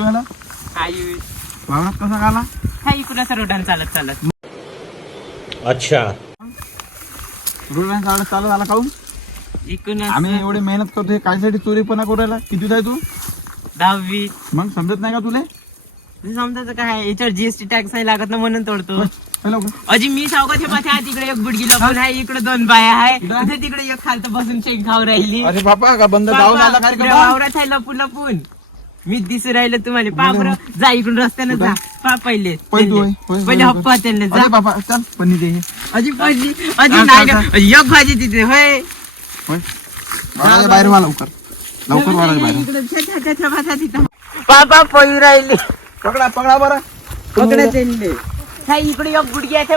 सुरू झाला आयुष वावरात कसा गाला हा इकडं रोडान चालत चालत. अच्छा रोडला चालत झाला काहून इकडून आम्ही एवढी मेहनत करतोय कायसाठी चोरीपणा करायला किती आहे तू 10वी. मग समजत नाही का तुले समजायचं काय याच्यावर जीएसटी टॅक्स आहे लागत ना म्हणून तोडतो. अजी मी सावकाश पाठ्या तिकडे एक बुडगी लपून आहे इकडे 2 बाया आहे तिकडे एक खालतं बसून शेंग खाऊ राहिली. अरे बापा का बंद गाव झाला कार्यक्रम वावरात आहे लपून लपून मी दिसू राहिलं तुम्हाला पा बरं जा इकडून रस्त्याने जा पा पहिले हप्पा त्यांना जा बापा चल पन्नी दे अजी भाजी अजी नाही एक भाजी तिथे होय बाहेर वा लवकर लवकर बाहेर तिथं पापा पळू राहिली पकडा पकडा बरं पकडा त्यांनी इकडे एक गुडगी आहे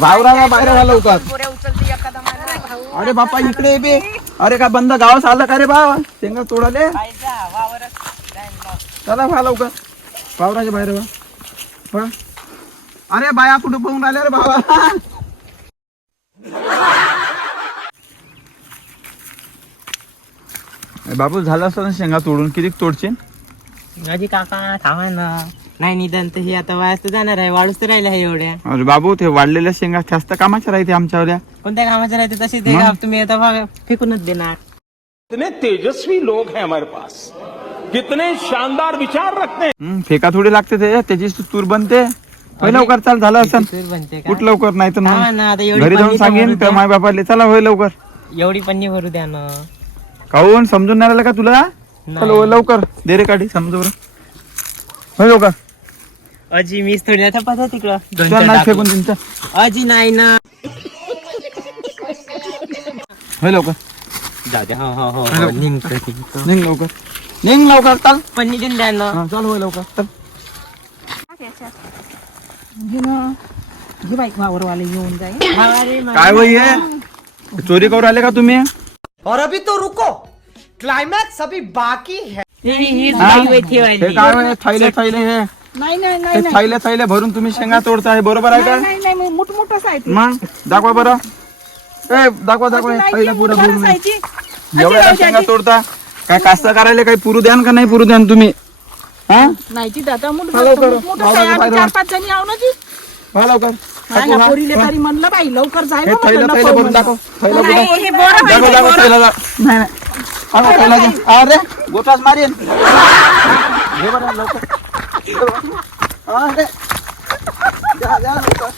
वावराला बाहेर वा लवकर अरे बापा इकडे बे अरे का बंद गावास आलं का रे बा शेंगा तोडाले चला भा लवकर वावराच्या बाहेर वा अरे बाया कुठं पळून राहिले रे बाबा बापू झालं असतं ना शेंगा तोडून किती तोडशील माझी काका थांबा ना नाही निदान तर हे आता वायास तर जाणार आहे वाढूच तर राहिला आहे एवढ्या. अरे बाबू ते वाढलेल्या शेंगा जास्त कामाच्या राहते आमच्यावल्या कोणत्या कामाचे राहते तसे ते तुम्ही आता फेकूनच देणार. कितने तेजस्वी लोग हैं हमारे पास, कितने शानदार विचार रखते हैं. फेका थोडी लागते त्याची तूर बनते होय लवकर चाल झालं असं बनते कुठ लवकर नाही तर थांबा ना आता घरी जाऊन सांगेन का माय बापाले चला होय लवकर एवढी पन्नी भरू द्या ना. काहून समजून नाही राहिलं का तुला चल होय लवकर दे रे काढी समजू बरं होय लवकर अजी मीच थोडी आता पता तिकडं चल नाही फेकून तुमच्या अजी नाही ना होय लवकर जाऊ द्या. हो निघ लवकर निघ लवकर चाल पन्नी देऊन द्या ना. चाल होय लवकर चल वावरवाले येऊन जाईल काय वय आहे चोरी करू आले का तुम्ही और अभी तो रुको, क्लाइमैक्स अभी बाकी है. हे काय वय थैले थैले हे नाही नाही हे थैले थैले भरून तुम्ही शेंगा तोडताय बरोबर आहे का नाही नाही मोठमोठंच आहे ते. मग दाखवा बरं ए दाखवा दाखवा थैला पुरं भरून एवढ्या शेंगा तोडता काय कास्ता करायला काही पुरू द्यान का नाही पुरू द्यान तुम्ही हा नाहीची दादा लवकर. मोठं 4-5 जणी आहो ना जी हा लवकर पोरीले तरी म्हणलं बाई लवकर जाय हे ना थैला म्हटलं, थैला नको भरून दाखव थैला भरून नाही, हे बोरं आहे, दाखव हे दाखव बोरं. थैला नाही नाही अरे थैला घे. अरे गोटाच मारीन घे बरं लवकर अरे जा जा लवकर